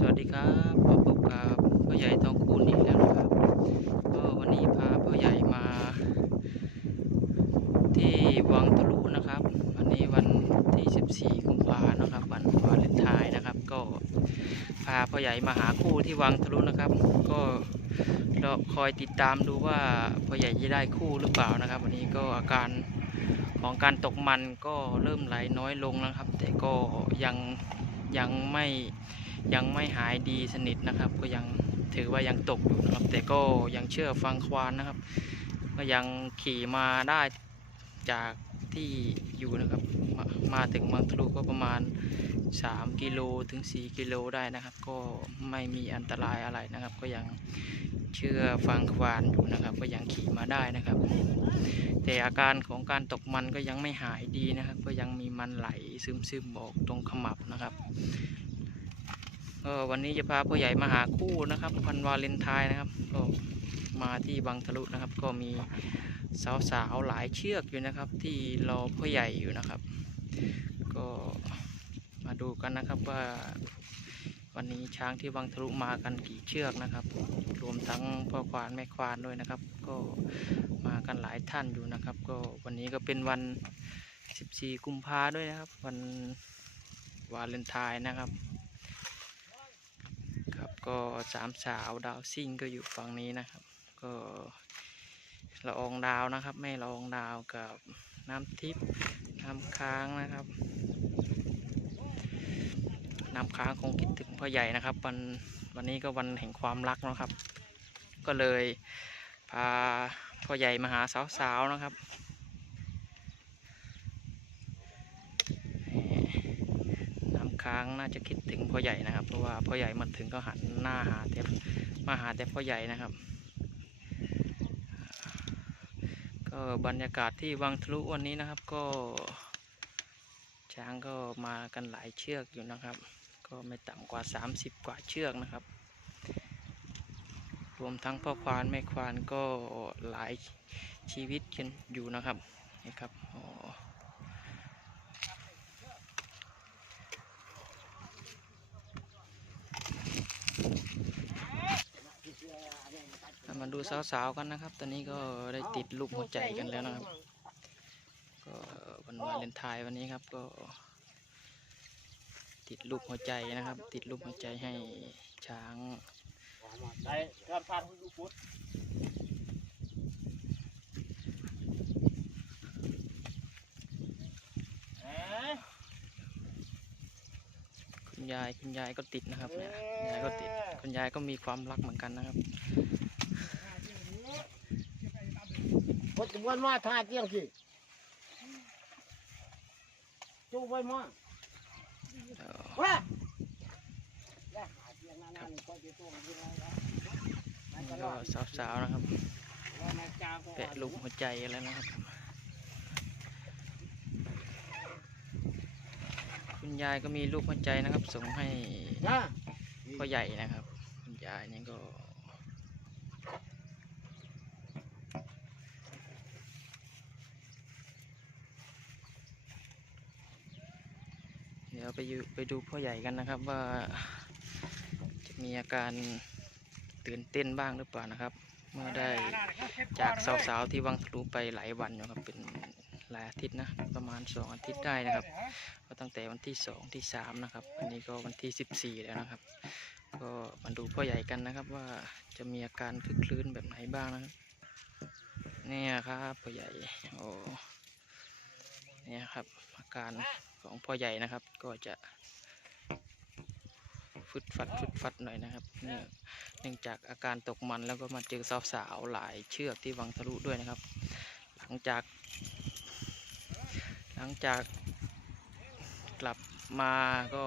สวัสดีครับพบกับพ่อใหญ่ทองคูณอีกแล้วนะครับ ก็วันนี้พาพ่อใหญ่มา ที่วังทะลุนะครับ วันนี้วันที่ 14 กุมภานะครับ วันวาเลนไทน์นะครับ ก็พาพ่อใหญ่มาหาคู่ที่วังทะลุนะครับ ก็เราคอยติดตามดูว่าพ่อใหญ่จะได้คู่หรือเปล่านะครับ วันนี้ก็อาการของการตกมันก็เริ่มไหลน้อยลงนะครับ แต่ก็ยังยังไม่ ยังไม่หายดีสนิทนะครับ ก็ยังถือว่ายังตกอยู่นะครับ แต่ก็ยังเชื่อฟังควานนะครับ ก็ยังขี่มาได้จากที่อยู่นะครับมามาถึงบางทะลุก็ประมาณ 3 กิโลถึง 4 กิโลได้นะครับ ก็ไม่มีอันตรายอะไรนะครับ ก็ยังเชื่อฟังควานอยู่นะครับ ก็ยังขี่มาได้นะครับ แต่อาการของการตกมันก็ยังไม่หายดีนะครับ ก็ยังมีมันไหลซึมๆออกตรงขมับนะครับ ก็วันนี้จะพาพ่อใหญ่มาหาคู่นะครับวันวาเลนไทน์นะครับก็มาที่บางทะลุนะครับ ก็มีสาวๆหลายเชือกอยู่นะครับ ที่รอพ่อใหญ่อยู่นะครับ ก็มาดูกันนะครับว่าวันนี้ช้างที่บางทะลุมากันกี่เชือกนะครับ รวมทั้งพ่อควานแม่ควานด้วยนะครับ ก็มากันหลายท่านอยู่นะครับ ก็วันนี้ก็เป็นวัน 14 กุมภาด้วยนะครับ วันวาเลนไทน์นะครับ ก็สามสาวดาวซิ่งก็อยู่ฝั่งนี้นะครับ ก็ละอองดาวนะครับแม่ละอองดาวกับน้ำทิพย์น้ำค้างนะครับ น้ำค้างคงคิดถึงพ่อใหญ่นะครับ วันวันนี้ก็วันแห่งความรักนะครับ ก็เลยพาพ่อใหญ่มาหาสาวๆนะครับ น้ำ ค้างน่าจะคิดถึงพ่อใหญ่นะครับ เพราะว่าพ่อใหญ่มันถึงก็หันหน้าหาแต่มาหาแต่พ่อใหญ่นะครับ ก็บรรยากาศที่วังทะลุวันนี้นะครับก็ ช้างก็มากันหลายเชือกอยู่นะครับ ก็ไม่ต่ำกว่า 30 กว่าเชือกนะครับ รวมทั้งพ่อควานแม่ควานก็หลายชีวิตกันอยู่นะครับนี่ครับอ๋อ มาดูสาวๆกันนะครับ ตอนนี้ก็ได้ติดรูปหัวใจกันแล้วนะครับ ก็วันวาเลนไทน์วันนี้ครับก็ ติดรูปหัวใจนะครับ ติดรูปหัวใจให้ช้างไปการพาคุณดูฟุตเอ๊ะคุณยายคุณยายก็ติดนะครับเนี่ยคุณยายก็ติดคุณยายก็มีความรักเหมือนกันนะครับ ฟุตวันมาท่าเกี่ยงสิจูไปมาเอ่อว้านี่ก็สาวๆนะครับแปะรูปหัวใจแล้วนะครับ คุณยายก็มีรูปหัวใจนะครับส่งให้จ้าพ่อใหญ่นะครับ คุณยายนี่ก็ เดี๋ยว ไปอยู่ไปดูพ่อใหญ่กันนะครับว่าจะมีอาการตื่นเต้นบ้างหรือเปล่านะครับ เมื่อได้จากสาวๆที่วังทะลุไปหลายวันอยู่ครับเป็นหลายอาทิตย์นะประมาณสองอาทิตย์ได้นะครับ ก็ตั้งแต่วันที่สองที่สามนะครับ อันนี้ก็วันที่สิบสี่แล้วนะครับ ก็มาดูพ่อใหญ่กันนะครับ ว่าจะมีอาการคลึกคลื้นแบบไหนบ้างนะครับ เนี่ยครับพ่อใหญ่โอ้ นี่ครับอาการของพ่อใหญ่นะครับ ก็จะฟึดฟัดฟึดฟัดหน่อยนะครับ เนื่องจากอาการตกมันแล้วก็มาเจอสาวๆหลายเชือกที่วังทะลุด้วยนะครับ หลังจาก หลังจากกลับมาก็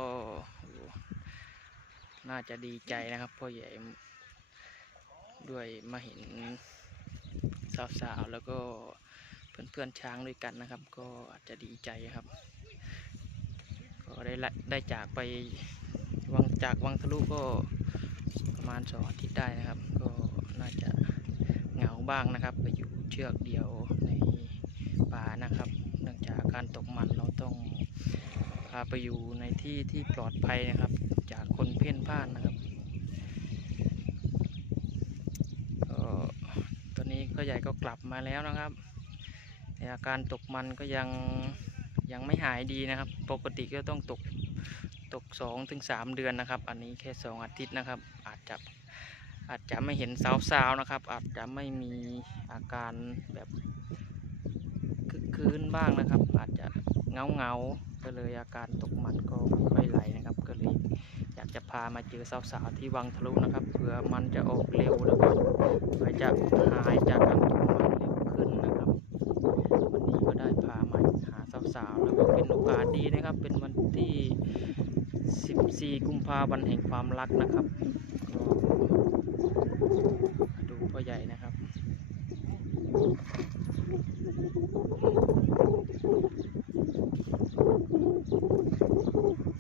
น่าจะดีใจนะครับพ่อใหญ่ด้วยมาเห็นสาวๆแล้วก็ เพื่อนๆช้างด้วยกันนะครับ ก็อาจจะดีใจครับ ก็ได้ได้จากไปวังจากวังทะลุก็ประมาณสองอาทิตย์ได้นะครับ ก็น่าจะเหงาบ้างนะครับ ไปอยู่เชือกเดียวในป่านะครับ เนื่องจากการตกมันเราต้องพาไปอยู่ในที่ที่ปลอดภัยนะครับ จากคนเพ่นพ่านนะครับก็ตอนนี้ก็ใหญ่ก็กลับมาแล้วนะครับ แต่อาการตกมันก็ยังยังไม่หายดีนะครับ ปกติก็ต้องตกตกสองถึงสามเดือนนะครับ อันนี้แค่สองอาทิตย์นะครับ อาจจะอาจจะไม่เห็นสาวๆนะครับ อาจจะไม่มีอาการแบบคึกคืนบ้างนะครับ อาจจะเงาเงาก็เลยอาการตกมันก็ไม่ค่อยไหลนะครับ ก็เลยอยากจะพามาเจอสาวๆที่วังทะลุนะครับเผื่อมันจะออกเร็วแล้วก็เผื่อจะหายจากการตกมันเร็วขึ้นนะครับ สามแล้วก็เป็นโอกาสดีนะครับ เป็นวันที่ 14 กุมภาพันธ์แห่งความรักนะครับก็ดูพ่อใหญ่นะครับ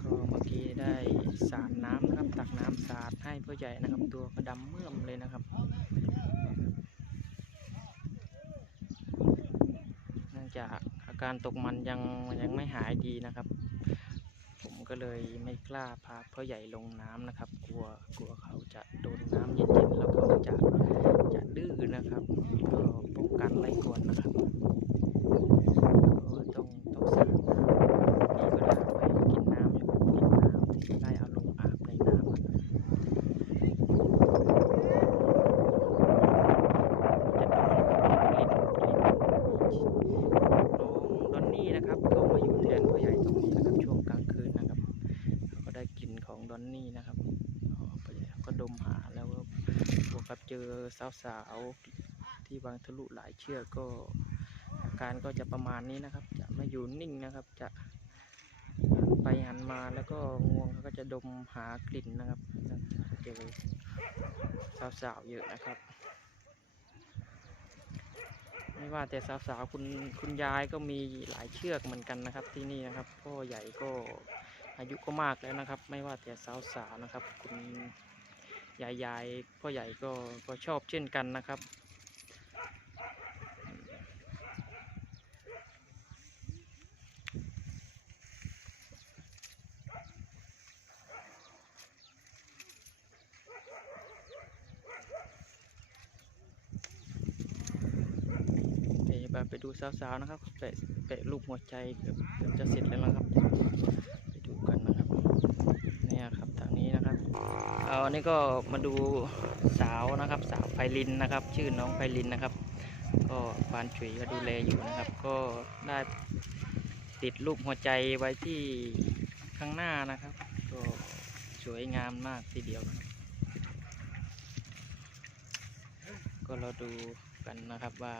ก็เมื่อกี้ได้สาดน้ำนะครับ ตักน้ำสาดให้พ่อใหญ่นะครับ ตัวก็ดำมือ การตกมันยังยังไม่หายดีนะครับ ผมก็เลยไม่กล้าพาพ่อใหญ่ลงน้ำนะครับ กลัวกลัวเขาจะโดนน้ำเย็นๆแล้วเขาจะจะดื้อนะครับก็ป้องกันไว้ก่อนนะครับก็ต้องต้องสาดน้ำนี่ก็ได้ไปกินน้ำอยู่ครับกินน้ำที่ได้เอาลงอาบในน้ำนะครับจะดมกลิ่นกลิ่นน้องดอนนี่นะครับก็มาอยู่แทนพ่อใหญ่ตรงนี้นะครับ ช่วงกลางคืนนะครับ ก็ได้กลิ่นของดอนนี่นะครับอ๋อพ่อใหญ่ก็ดมหาแล้วก็บวกกับเจอ สาวๆที่วางทะลุหลายเชือกก็อาการก็จะประมาณนี้นะครับ จะไม่อยู่นิ่งนะครับ จะไปหันมาแล้วก็งวงเขาก็จะดมหากลิ่นนะครับเจอสาวๆเยอะนะครับ ไม่ว่าแต่สาวๆคุณคุณยายก็มีหลายเชือกเหมือนกันนะครับ ที่นี่นะครับพ่อใหญ่ก็อายุก็มากแล้วนะครับ ไม่ว่าแต่สาวๆนะครับ คุณ ยายยายๆพ่อใหญ่ก็ก็ชอบเช่นกันนะครับเดี๋ยวไปดูสาวๆนะครับแปะแปะรูปหัวใจเกือบเกือบจะเสร็จแล้วนะครับ ไปดูกันนะครับ เนี่ยครับทางนี้นะครับเอาอันนี้ก็มาดูสาวนะครับ สาวไพลินนะครับ ชื่อน้องไพลินนะครับ ก็ปานฉุยก็ดูแลอยู่นะครับ ก็ได้ติดรูปหัวใจไว้ที่ข้างหน้านะครับ ก็สวยงามมากทีเดียว ก็เราดูกันนะครับว่า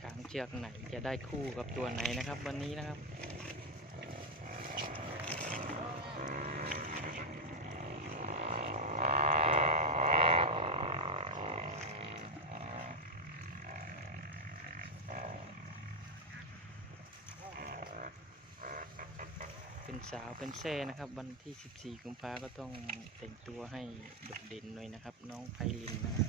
ช้างเชือกไหนจะได้คู่กับตัวไหนนะครับ วันนี้นะครับ สาวเป็นแซ่นะครับ วันที่ 14 กุมภาก็ต้องแต่งตัวให้โดดเด่นหน่อยนะครับ น้องไพลินนะครับ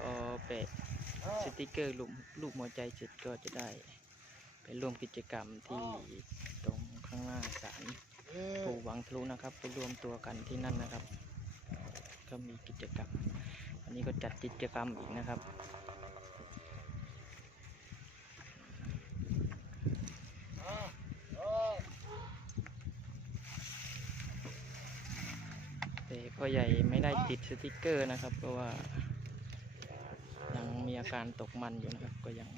ก็แปะสติกเกอร์รูปรูปหัวใจเสร็จก็จะได้ไปร่วมกิจกรรมที่ตรง ข้างหน้าศาลปู่หวังทะลุนะครับไปรวมตัวกันที่นั่นนะครับ ก็มีกิจกรรมวันนี้ก็จัดกิจกรรมอีกนะครับแต่พ่อใหญ่ไม่ได้ติดสติกเกอร์นะครับ เพราะว่ายังมีอาการตกมันอยู่นะครับก็ยัง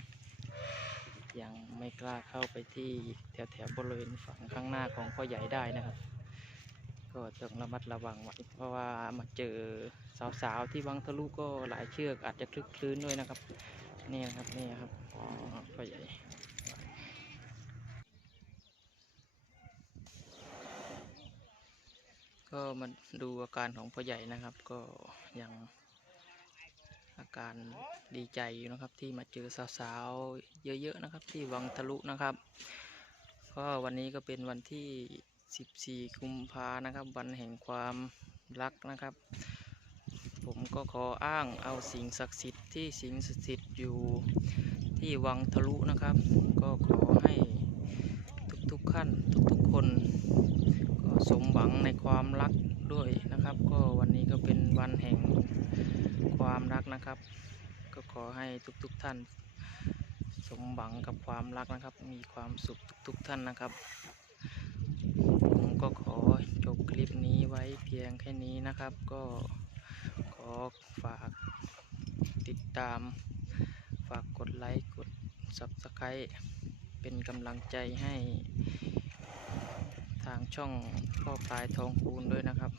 ยังไม่กล้าเข้าไปที่แถวแถวๆบริเวณฝั่งข้างหน้าของพ่อใหญ่ได้นะครับ ก็ต้องระมัดระวังไว้เพราะว่ามาเจอสาวๆที่วังทะลุก็หลายเชือกอาจจะคลึกคลื้นด้วยนะครับนี่นะครับนี่ครับพ่อใหญ่ก็มาดูอาการของพ่อใหญ่นะครับ ก็ยัง อาการดีใจอยู่นะครับที่มาเจอสาวๆเยอะๆนะครับ ที่วังทะลุนะครับก็วันนี้ก็เป็นวันที่ 14 กุมภานะครับ วันแห่งความรักนะครับ ผมก็ขออ้างเอาสิ่งศักดิ์สิทธิ์ที่สิ่งศักดิ์สถิตอยู่ที่วังทะลุนะครับ ก็ขอให้ทุกๆขั้นทุกๆคน ก็สมหวังในความรักด้วยนะครับ ก็วันนี้ก็เป็นวันแห่งความรัก นะครับ ก็ขอให้ทุกๆท่าน สมหวังกับความรักนะครับ มีความสุขทุก ๆ ท่านนะครับ ผมก็ขอจบคลิปนี้ไว้เพียงแค่นี้นะครับ ก็ขอฝากติดตาม ฝากกดไลค์กด Subscribe เป็นกำลังใจให้ทางช่องพ่อปลายทองคูณด้วยนะครับ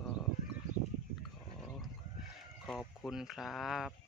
ก็ขอ ขอบคุณครับ